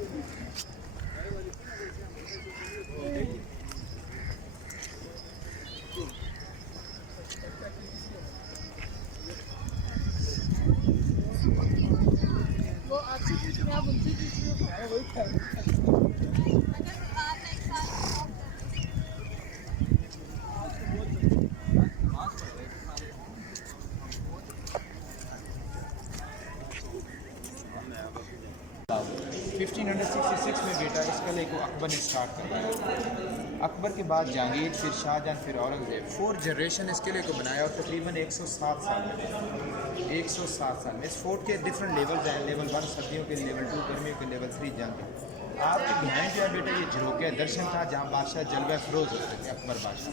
वो अच्छी चीज में आप उनकी चीज में खाए वही खाए। फिफ्टीन 1566 में बेटा इस किले को अकबर ने स्टार्ट करवाया। अकबर के बाद जहांगीर, फिर शाहजहां, फिर औरंगजेब, 4 जनरेशन इस किले को बनाया और तकरीबन 107 साल में 107 साल में इस फोर्ट के डिफरेंट लेवल्स हैं। लेवल 1 सर्दियों के, लेवल 2 गर्मियों के, लेवल 3 जंग के। आपके बिहाइंड जो है बेटा ये झरोके दर्शन था जहाँ बादशाह जलवा फरोज होते थे, अकबर बादशाह।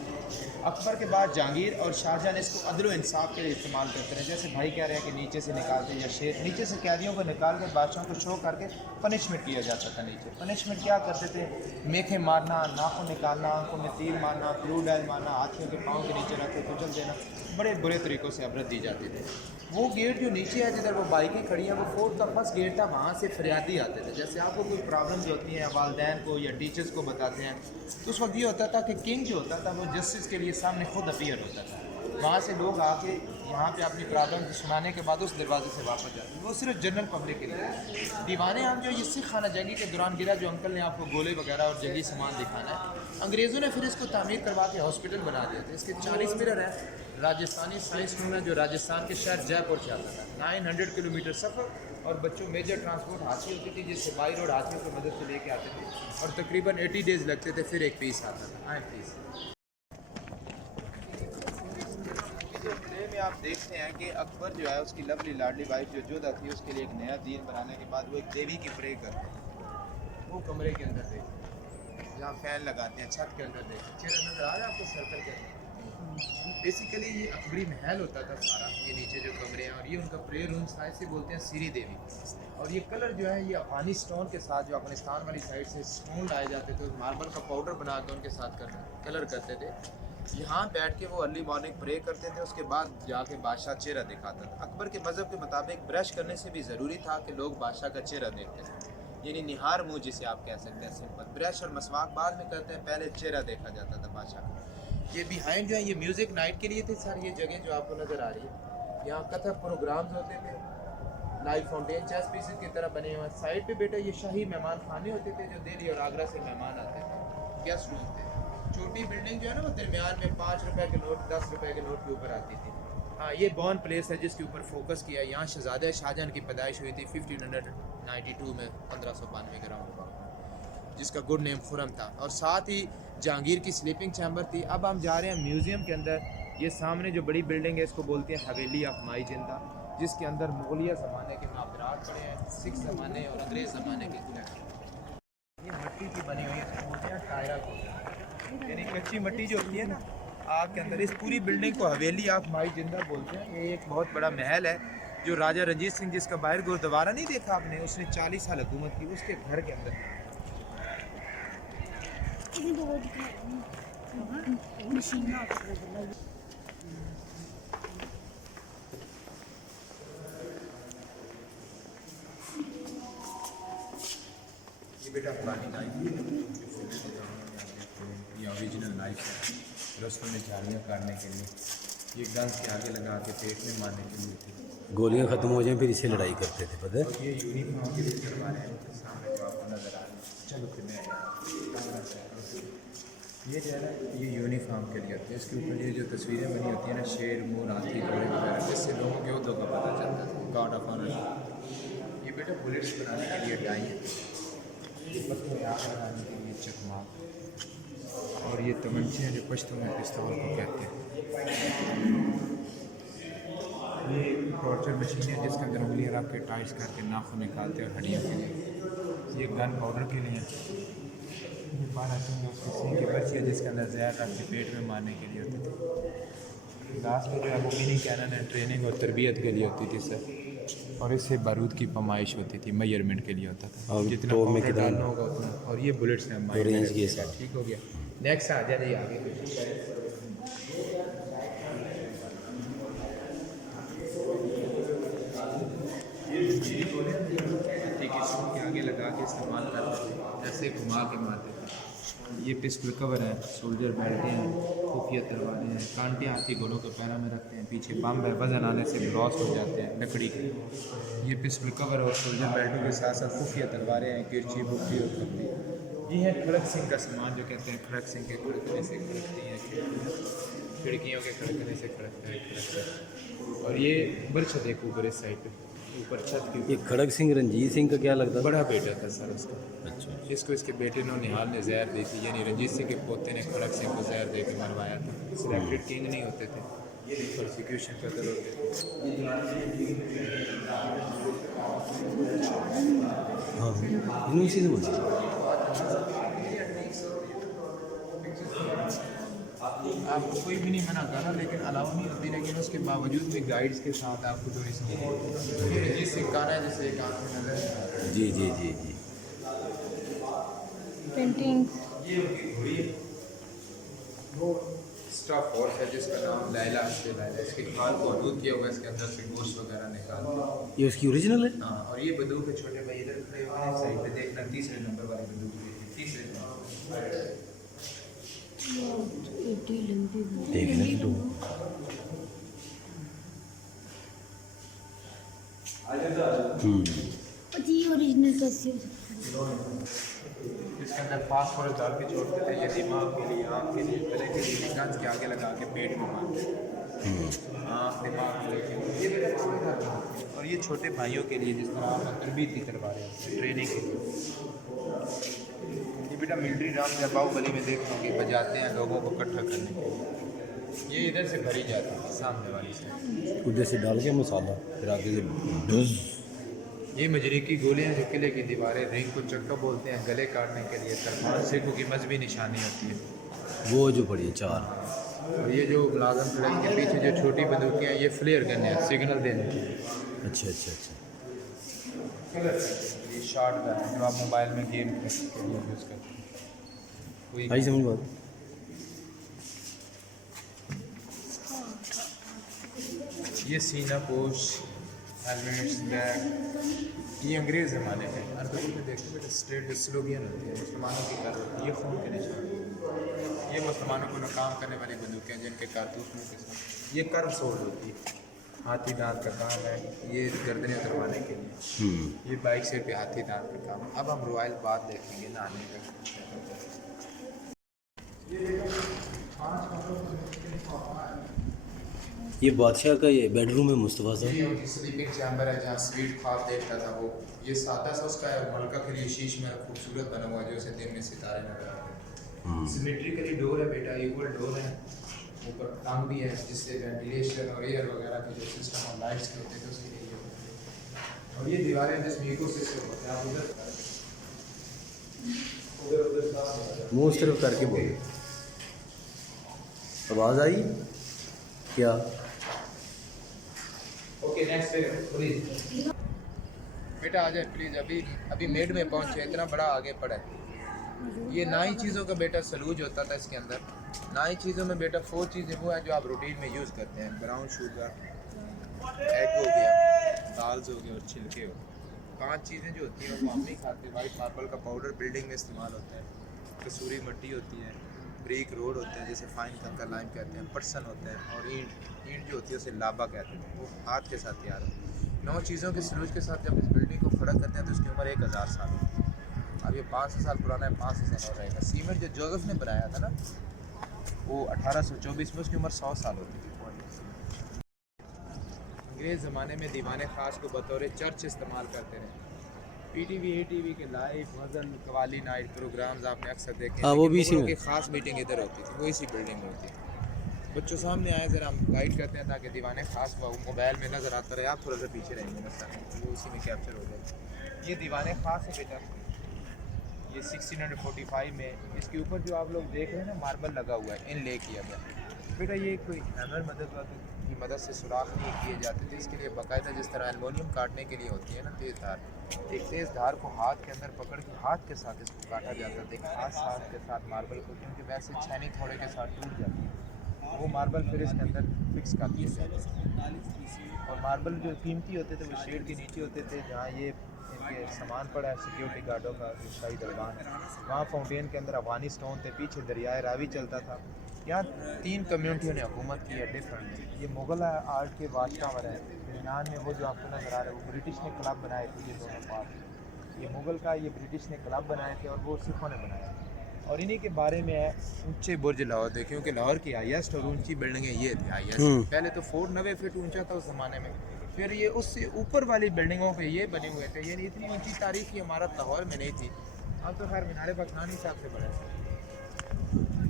अकबर के बाद जहांगीर और शाहजहां ने इसको अदल व इंसाफ के लिए इस्तेमाल करते रहे। जैसे भाई कह रहे हैं कि नीचे से निकालते या शेर नीचे से कैदियों को निकाल कर बादशाहों को शो करके पनिशमेंट किया जाता था। नीचे पनिशमेंट क्या करते थे? मेखे मारना, नाखून निकालना, आंखों में तीर मारना, क्रूड ऑयल मारना, हाथियों के पाँव के नीचे रख के कुचल देना, बड़े बुरे तरीक़ों से अबरत दी जाती थी। वो गेट जो नीचे है जिधर वो बाइकें खड़ी हैं, वो फोर्ट का फर्स्ट गेट था। वहाँ से फरियादी आते थे। जैसे आपको कोई प्रॉब्लम्स होती हैं वालदैन को या टीचर्स को बताते हैं, तो उस वक्त ये होता था कि किंग जो होता था वो जस्टिस के लिए सामने खुद अपीयर होता था। वहाँ से लोग आके यहाँ पे अपनी प्रॉब्लम सुनाने के बाद उस दरवाजे से वापस जाते हैं। वो सिर्फ जनरल पब्लिक के लिए। दीवाने आम जो ये सिख खाना जंगी के दौरान गिरा, जो अंकल ने आपको गोले वगैरह और जंगी सामान दिखाना है, अंग्रेज़ों ने फिर इसको तामीर करवा के हॉस्पिटल बना दिया था। इसके 40 मिरर हैं। राजस्थानी साइंस रूम है जो राजस्थान के शहर जयपुर से आता था। 900 किलोमीटर सफ़र और बच्चों मेजर ट्रांसपोर्ट हाथी होती थी, जिससे बाई रोड हाथियों की मदद से लेके आते थे और तकरीबन 80 डेज़ लगते थे, फिर एक पीस आता था। आए पीस में आप देखते हैं कि अकबर जो है उसकी लवली लाडली वाइफ जो जोधा थी, उसके लिए एक नया दीन बनाने के बाद वो एक देवी की प्रे करते हैं। वो कमरे के अंदर देखते, जहाँ फैन लगाते हैं, छत के अंदर देखते। चेहरा नजर आ रहा है आपको सर्कल के अंदर? बेसिकली ये अकबरी महल होता था सारा। ये नीचे जो कमरे हैं और ये उनका प्रेयर रूम था, इसे बोलते हैं सीरी देवी। और ये कलर जो है ये अफगानी स्टोन के साथ, जो अफगानिस्तान वाली साइड से स्टोन लाए जाते थे, मार्बल का पाउडर बना के उनके साथ कलर करते थे। यहाँ बैठ के वो अर्ली मॉर्निंग प्रे करते थे, उसके बाद जाके बादशाह चेहरा दिखाता था। अकबर के मज़हब के मुताबिक ब्रश करने से भी ज़रूरी था कि लोग बादशाह का चेहरा देखते थे, यानी निहार मुँह जिसे आप कह सकते हैं। सिंपल ब्रश और मसवाक बाद में करते हैं, पहले चेहरा देखा जाता था बादशाह का। ये बिहाइंड जो है ये म्यूज़िक नाइट के लिए थे सर। ये जगह जो आपको नज़र आ रही है, यहाँ कथक प्रोग्राम्स होते थे, लाइव फाउंटेन चेस पीसेस की तरह बने हुए। साइड पे बेटा ये शाही मेहमान खाने होते थे, जो दिल्ली और आगरा से मेहमान आते थे, गेस्ट रूम थे। छोटी बिल्डिंग जो है ना वो दरमियान में 5 रुपए के नोट, 10 रुपए के नोट के ऊपर आती थी। हाँ, ये बॉर्न प्लेस है जिसके ऊपर फोकस किया। यहाँ शहजादा शाहजहां की पैदाइश हुई थी 1592 में, 1592 के राउंड अबाउट, जिसका गुड नेम खुरम था। और साथ ही जहांगीर की स्लीपिंग चैम्बर थी। अब हम जा रहे हैं म्यूज़ियम के अंदर। ये सामने जो बड़ी बिल्डिंग है इसको बोलते हैं हवेली ऑफ माई जिंदा, जिसके अंदर मुगलिया ज़माने के मामलात पड़े हैं, सिख ज़माने और अंग्रेज़ ज़माने के कलेक्शन। ये मट्टी की बनी हुई है, इसको बोलते हैं टायरा को, यानी कच्ची मिट्टी जो होती है ना आग के अंदर। इस पूरी बिल्डिंग को हवेली ऑफ माई जिंदा बोलते हैं। ये एक बहुत बड़ा महल है जो राजा रंजीत सिंह, जिसका बाहर गुरुद्वारा नहीं देखा आपने, उसने 40 साल हुकूमत की, उसके घर के अंदर। ये बेटा पुरानी नाइफ है, ये ओरिजिनल नाइफ है, रस्तों में झाड़ियाँ काटने के लिए। ये गन्स के आगे लगा के पेट में मारने के लिए थी। गोलियां ख़त्म हो जाएं फिर इसे लड़ाई करते थे, पता है? और ये यूनिफॉर्म के लिए करवा रहे हैं, सामने जो आपको नज़र आ रही है। चलो फिर ये जो है ना ये यूनिफॉर्म के लिए होती है। इसके ऊपर ये जो तस्वीरें बनी होती हैं ना, शेर, मोर, हाथी, घोड़े वगैरह, जिससे लोगों के उहदों का पता चलता है, गॉड ऑफ ऑनर। ये बेटा बुलेट्स बनाने के लिए डाई है, ये पत्थर में आग लगाने के लिए चकमा, और ये तमंचे हैं जो पश्तों में पिस्तौल को कहते हैं। ये टॉर्चर मशीन है जिसके अंदर उंगलियाँ रख के टाइट्स करके नाखून निकालते हैं और हड्डियों के लिए। ये गन पाउडर के लिए। ये 12 चुंगे उसकी सिंह की बच्ची है जिसके अंदर जहर रख के पेट में मारने के लिए होती थी। लास्ट में जो है वो मिनी कैनन है, ट्रेनिंग और तरबियत के लिए होती थी सर। और इससे बारूद की पमाइश होती थी, मेजरमेंट के लिए होता था, और जितना तो में पाउडर कितना डालना होगा उतना। और ये बुलेट्स हैं, तो रेंज के हिसाब। ठीक हो गया। नेक्स्ट आ जाइए आगे। ये आगे लगा के इस्तेमाल करते थे, जैसे घुमा के मारते थे। ये पिस्टल कवर है, सोल्जर बेल्टें हैं, खुफिया तलवारें हैं, कांटे हाथी घोड़ों के पैरों में रखते हैं, पीछे बम है, वजन आने से ब्लास्ट हो जाते हैं लकड़ी के। ये पिस्टल कवर और सोल्जर बेल्टों के साथ साथ खुफिया तलवारें हैं, किरची बुकरी और खपरी। ये है खड़क सिंह का सामान, जो कहते हैं खड़क सिंह के खड़कने से खड़कती हैं खिड़कियों के खड़कने से खड़कता है खड़क सिंह। और ये बरछत एक ऊपर इस साइड पे ऊपर छत की ये खड़क सिंह रंजीत सिंह का क्या लगता था? बड़ा बेटा था सर उसका। अच्छा। इसको इसके बेटे ने निहाल ने जहर दी थी, यानी रंजीत सिंह के पोते ने खड़क सिंह को जहर दे के मरवाया था। सिलेक्टेड किंग नहीं होते थे, प्रोसिक्यूशन कतल होते थे। हाँ यूनिवर्सिटी से बोलते आपको कोई भी नहीं मना करा, लेकिन अलाउ नहीं होती, लेकिन उसके बावजूद भी गाइड्स के साथ आपको जो इसकी रंजीत सिंह गाना है जैसे एक आंख में नजर है। जी जी जी जी। पेंटिंग ये उनकी घोड़ी है, वो स्टाफ हॉर्स है जिसका नाम लैला से लैला। इसके खाल को आलूद किया हुआ है, इसके अंदर से गोश्त वगैरह निकालते हैं। ये उसकी ओरिजिनल है? हाँ, और ये बंदूक है छोटे भाई इधर खड़े हुए हैं साइड पे देखना, तीसरे नंबर वाली बंदूक है, तीसरे नंबर। एडी लंबी देखने तो पति ओरिजिनल कैसे हो सकता इसके अंदर फास्फोरस डाल के छोड़ते थे, ये दिमाग के लिए, आँख के लिए, गले के लिए, कांच के आगे लगा के पेट में मारते थे। आँख दिमाग गले के लिए, ये मेरे मामे का था। और ये छोटे भाइयों के लिए जिस तरह आप तरबीत की तलवारें होती हैं ट्रेनिंग के लिए। ये बेटा मिलिट्री ड्राम या बाहुबली में देख लोगे बजाते हैं लोगों को इकट्ठा करने के लिए। ये इधर से भरी जाती है सामने वाली से, उधर से डाल के मसाला फिर आगे से डुज। ये मजरी की गोलियां जो किले की दीवारें, रिंग को चक्का बोलते हैं, गले काटने के लिए तरमान सिखों की मजहबी निशानी होती है। वो जो पड़ी है 4। और ये जो मुलाजम खड़े के पीछे जो छोटी बंदूकें हैं, ये फ्लेयर गन है सिग्नल देने के लिए। अच्छा अच्छा अच्छा। ये शॉर्ट गन है जो आप मोबाइल में गेम के लिए यूज़ करते हैं। कोई आई समझ बात। ये सीना पोश, हेलमेट्स, बैग, ये अंग्रेज़ ज़माने के अरदुल में देखते बेटा स्ट्रेट स्लोगन होती है, मुसलमानों की कर होती है, ये खून के निशान। ये मुसलमानों को नाकाम करने वाली बंदूकें हैं जिनके कारतूस मुंह के साथ। ये कर्व सोल्ड होती है, हाथी दांत का काम है, ये गर्दनें उतरवाने के लिए। ये बाइक से पे हाथी दांत का काम। अब हम रॉयल बात देखेंगे नहाने का। ये बादशाह का ये बेडरूम है मुस्तफ़ा ये साहब। उनकी स्लीपिंग चैम्बर है जहाँ स्वीट ख्वाब देखता था वो। ये सादा सा उसका है, मलका के लिए शीश में खूबसूरत बना हुआ है जो उसे दिन में सितारे नजर आते हैं। सिमेट्रिकली डोर है बेटा, इक्वल डोर है, ऊपर टांग भी है जिससे वेंटिलेशन और एयर वगैरह के जो सिस्टम और लाइट्स के होते थे उसके लिए ये होते हैं। और ये दीवारें जिसमें इको सिस्टम होता है, आप उधर मुँह उस तरफ करके बोले। आवाज़ आई क्या? ओके नेक्स्ट प्लीज बेटा आ जाए प्लीज़। अभी मेड में पहुंचे, इतना बड़ा आगे पड़ा है। ये ना ही चीज़ों का बेटा सलूज होता था इसके अंदर, ना ही चीज़ों में बेटा 4 चीज़ें वो है जो आप रूटीन में यूज़ करते हैं। ब्राउन शुगर, एग हो गया, दाल्स हो गए और छिलके हो। 5 चीज़ें जो होती हैं वो हम नहीं खाते। वाइट मार्बल का पाउडर बिल्डिंग में इस्तेमाल होता है, कसूरी मिट्टी होती है, ब्रिक रोड होता है जिसे फाइन कंकर लाइम कहते हैं, पर्सन होता है, और ईंट जो होती है उसे लाबा कहते हैं। वो हाथ के साथ तैयार होती है। 9 चीज़ों के सलूज के साथ जब इस बिल्डिंग को खड़ा करते हैं तो उसकी उम्र 1000 साल होती है। अब ये 500 साल पुराना है, 500 साल और रहेगा। सीमेंट जो जोसेफ ने बनाया था ना, वो 1824 में, उसकी उम्र 100 साल होती थी। अंग्रेज़ ज़माने में दीवाने ख़ास को बतौर चर्च इस्तेमाल करते रहे। पीटीवी एटीवी के लाइव गज़ल कवाली नाइट प्रोग्राम्स आपने अक्सर देखे। हाँ, वो भी इसी में। की ख़ास मीटिंग इधर होती थी, वो इसी बिल्डिंग में होती थी। बच्चों सामने आए ज़रा, हम गाइड करते हैं ताकि दीवाने ख़ास मोबाइल में नज़र आता रहे। आप थोड़ा सा पीछे रहेंगे बस, वो उसी में कैप्चर हो जाए। ये दीवाने ख़ास है बेटा, ये 1645 में। इसके ऊपर जो आप लोग देख रहे हैं ना, मार्बल लगा हुआ है, इनले किया गया बेटा। ये कोई हैमर की मदद से सुराख नहीं किए जाते थे, इसके लिए बाकायदा जिस तरह एल्युमिनियम काटने के लिए होती है ना तेज़ धार, एक तेज़ धार को हाथ के अंदर पकड़ के हाथ के साथ इसको काटा जाता था, एक खास हाथ के साथ मार्बल को, क्योंकि वैसे छेनी थोड़े के साथ टूट जाती है। वो मार्बल फिर इसके अंदर फिक्स कर दिया जाता है। और मार्बल जो कीमती होते थे वो शेड के नीचे होते थे, जहाँ ये ये सामान पड़ा है सिक्योरिटी गार्डों का, जो शाही दरबार है। वहाँ फाउंटेन के अंदर अफगानी स्टोन थे, पीछे दरियाए रावी चलता था। यहाँ 3 कम्युनिटियों ने हुकूमत की है डिफरेंट। ये मुग़ल आर्ट के वाच टावर है। दरमियान में वो जो आपको नज़र आ रहा है वो ब्रिटिश ने क्लब बनाए थे, ये दोनों पार्ट। ये मुग़ल का, ये ब्रिटिश ने क्लब बनाए थे और वो सिखों ने बनाया। और इन्हीं के बारे में है ऊंचे बुर्ज लाहौर थे, क्योंकि लाहौर की हाईएस्ट और ऊंची बिल्डिंगें ये थी हाईएस्ट। पहले तो फोर्ट 90 फीट ऊंचा था उस ज़माने में, फिर ये उससे ऊपर वाली बिल्डिंगों पे ये बने हुए थे। यानी इतनी ऊंची तारीखी इमारत लाहौर में नहीं थी। अब तो खैर मीनार पाकिस्तान हिसाब से बड़ा है।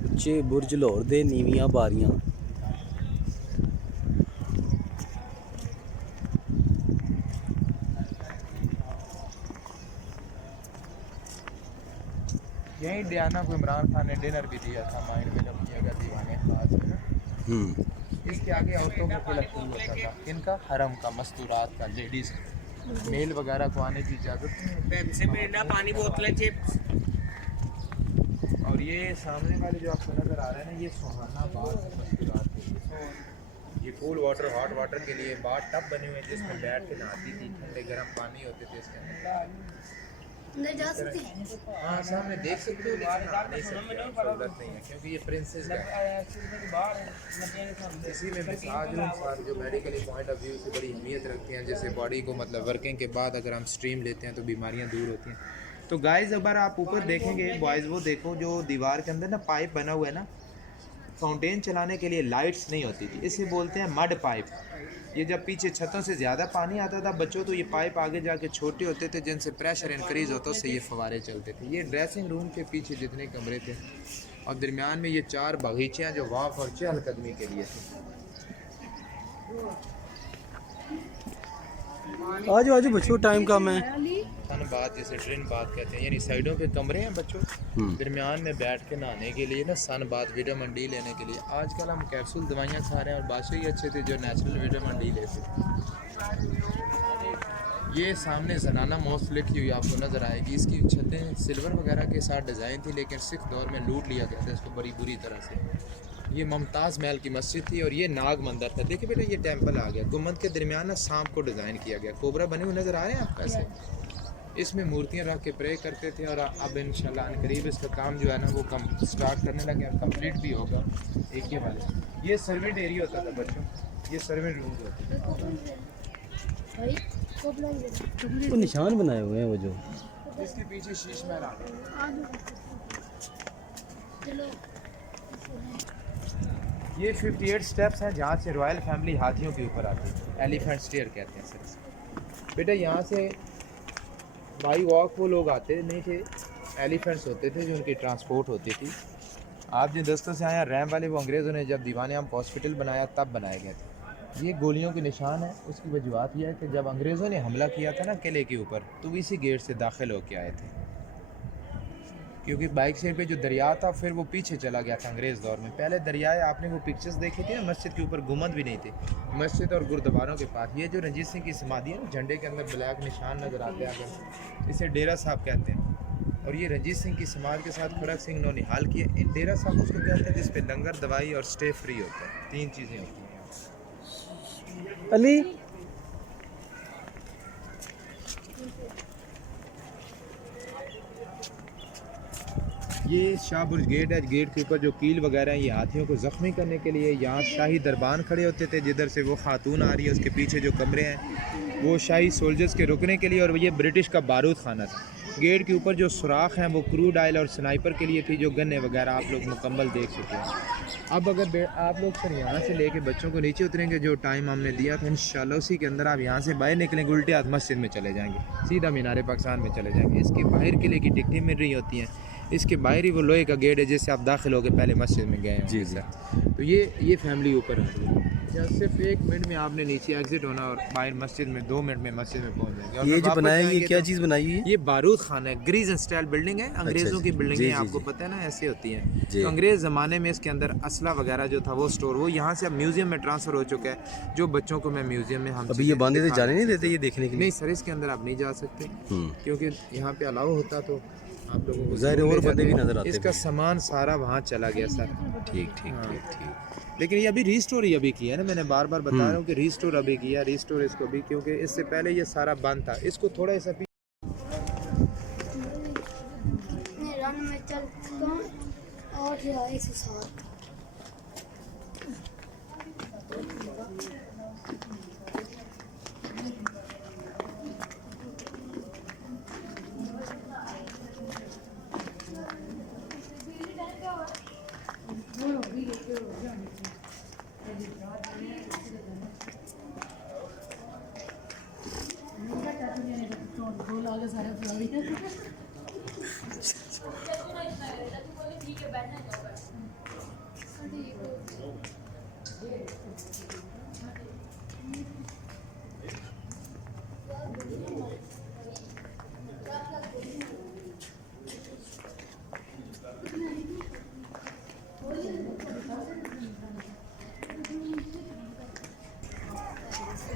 ਉੱਚੇ ਬੁਰਜ ਲਾਹੌਰ ਦੇ ਨੀਵੀਆਂ ਬਾਰੀਆਂ। यहीं डियाना को इमरान खान ने डिनर भी दिया था, माइंड में जब किया गया दीवाने खास है ना। इसके आगे औरतों का खुला शुरू होता था, इनका हरम का, मस्तूरात का, लेडीज़ मेल वगैरह को आने की इजाज़त नहीं। पानी बोतलें, चिप्स। और ये सामने वाले जो आपको नज़र आ रहा है ना, ये सुहाना बाग है मस्तूरात के लिए। ये कूल वाटर, हॉट वाटर के लिए बाथ टब बने हुए हैं जिसमें बैठ के नहाती थी, ठंडे गर्म पानी होते थे इसके अंदर। अंदर जा सकते हैं? हाँ सामने देख सकते हो, लेकिन नहा नहीं सकते, जरूरत नहीं है क्योंकि ये प्रिंसेस का है। इसी में मसाज रूम सारे जो मेडिकली पॉइंट ऑफ व्यू से बड़ी अहमियत रखते हैं, जैसे बॉडी को मतलब वर्किंग के बाद अगर हम स्ट्रीम लेते हैं तो बीमारियां दूर होती हैं। तो गाइस अगर आप ऊपर देखेंगे बॉयज़, वो देखो जो दीवार के अंदर ना पाइप बना हुआ है ना, फाउंटेन चलाने के लिए लाइट्स नहीं होती थी, इसे बोलते हैं मड पाइप। ये जब पीछे छतों से ज़्यादा पानी आता था बच्चों, तो ये पाइप आगे जाके छोटे होते थे जिनसे प्रेशर इंक्रीज़ होता, उससे ये फवारे चलते थे। ये ड्रेसिंग रूम के पीछे जितने कमरे थे और दरमियान में ये 4 बगीचे हैं जो वाफ और चहलकदमी के लिए थे। आज आज बच्चों टाइम कम है। सन बात जिसे ड्रिन बात कहते हैं, यानी साइडों पे कमरे हैं बच्चों, दरमियान में बैठ के नहाने के लिए ना, सन बात, विटामिन डी लेने के लिए। आजकल हम कैप्सूल दवाइयाँ खा रहे हैं और बादशाह ही अच्छे थे जो नेचुरल विटामिन डी लेते थे। ये सामने जनाना मॉस्क लिखी हुई आपको नज़र आएगी। इसकी छतें सिल्वर वगैरह के साथ डिज़ाइन थी, लेकिन सिख दौर में लूट लिया गया था इसको बड़ी बुरी तरह से। ये मुमताज़ महल की मस्जिद थी और ये नाग मंदिर था। देखिए बेटा, ये टेंपल आ गया, गुम्बद के दरमियान ना सांप को डिज़ाइन किया गया, कोबरा बने हुए नज़र आ रहे हैं आपको ऐसे। इसमें मूर्तियाँ रख के प्रे करते थे और अब इंशाल्लाह करीब इसका काम जो है ना वो स्टार्ट करने लगे और कंप्लीट भी होगा। एक ये वाले, ये सर्वेंट एरिया होता था बच्चों, ये सर्वेंट रूम होते थे। वो निशान बनाए हुए हैं वो जो, इसके पीछे शीश महल आ गया। ये 58 स्टेप्स हैं जहाँ से रॉयल फैमिली हाथियों के ऊपर आती है, एलिफेंट स्टेयर कहते हैं सर। बेटा यहाँ से बाई वॉक वो लोग आते नहीं थे, एलिफेंट्स होते थे जो उनकी ट्रांसपोर्ट होती थी। आप जिन दस्तों से आए रैम वाले, वो अंग्रेज़ों ने जब दीवाने आम हॉस्पिटल बनाया तब बनाए गए थे। ये गोलियों के निशान है। उसकी वजूहत यह है कि जब अंग्रेज़ों ने हमला किया था ना किले के ऊपर, तो इसी गेट से दाखिल होके आए थे, क्योंकि बाइक साइड पे जो दरिया था फिर वो पीछे चला गया था अंग्रेज़ दौर में। पहले दरियाए आपने वो पिक्चर्स देखी थी ना, मस्जिद के ऊपर गुम्बद भी नहीं थे, मस्जिद और गुरुद्वारों के पास। ये जो रंजीत सिंह की समाधि है ना, झंडे के अंदर ब्लैक निशान नज़र आते हैं आगे, इसे डेरा साहब कहते हैं। और ये रंजीत सिंह की समाधि के साथ खड़क सिंह नौनिहाल की है। इन डेरा साहब उसको कहते हैं जिस पे लंगर, दवाई और स्टे फ्री होता है। 3 चीज़ें होती हैं। अली ये शाहबुर्ज गेट है। गेट के ऊपर जो कील वगैरह हैं ये हाथियों को ज़ख्मी करने के लिए। यहाँ शाही दरबान खड़े होते थे, जिधर से वो खातून आ रही है उसके पीछे जो कमरे हैं वो शाही सोल्जर्स के रुकने के लिए, और ये ब्रिटिश का बारूद खाना था। गेट के ऊपर जो सुराख हैं वो क्रूड ऑयल और स्नाइपर के लिए थी, जो गन्ने वगैरह आप लोग मुकम्मल देख चुके हैं। अब अगर आप लोग फिर यहाँ से लेके बच्चों को नीचे उतरेंगे, जो टाइम हमने दिया था इंशाल्लाह उसी के अंदर आप यहाँ से बाहर निकलेंगे, उल्टे हाथ मस्जिद में चले जाएंगे, सीधा मीनार पाकिस्तान में चले जाएंगे। इसके बाहर किले की टिकटें मिल रही होती हैं, इसके बाहर ही वो लोहे का गेट है जिससे आप दाखिल हो गए पहले मस्जिद में गए हैं। जी सर। तो ये फैमिली ऊपर आ रही है। सिर्फ 1 मिनट में आपने नीचे एग्जिट होना और बाहर मस्जिद में 2 मिनट में मस्जिद में पहुंच जाएंगे। और ये जो बनाया है, ये क्या चीज़ बनाई है? ये बारूद खाना है, ग्रीज स्टाइल बिल्डिंग है, अंग्रेज़ों की बिल्डिंग है, आपको पता है ना ऐसे होती हैं। तो अंग्रेज़ ज़माने में इसके अंदर असला वगैरह जो था वो स्टोर, वो यहाँ से अब म्यूज़ियम में ट्रांसफ़र हो चुका है। जो बच्चों को मैं म्यूज़ियम में हम अभी ये बांधे थे, जाने नहीं देते ये देखने के लिए? नहीं सर, इसके अंदर आप नहीं जा सकते क्योंकि यहाँ पे अलाउ होता तो आप लोगों को ज़ाहिर और बंदे भी नजर आते। इसका सामान सारा वहाँ चला गया सर। ठीक ठीक ठीक ठीक। लेकिन ये अभी रीस्टोर ही अभी किया है ना, मैंने बार बार बता रहा हूँ कि रीस्टोर अभी किया, रीस्टोर इसको भी, क्योंकि इससे पहले ये सारा बंद था। इसको थोड़ा सा मैं चल चुका हूँ 8,107।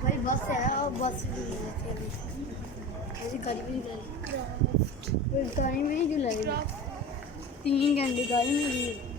भाई बस है और बस भी नहीं लगती अभी गाड़ी भी नहीं गाड़ी में ही क्यों लगेगी 3 घंटे गाड़ी में भी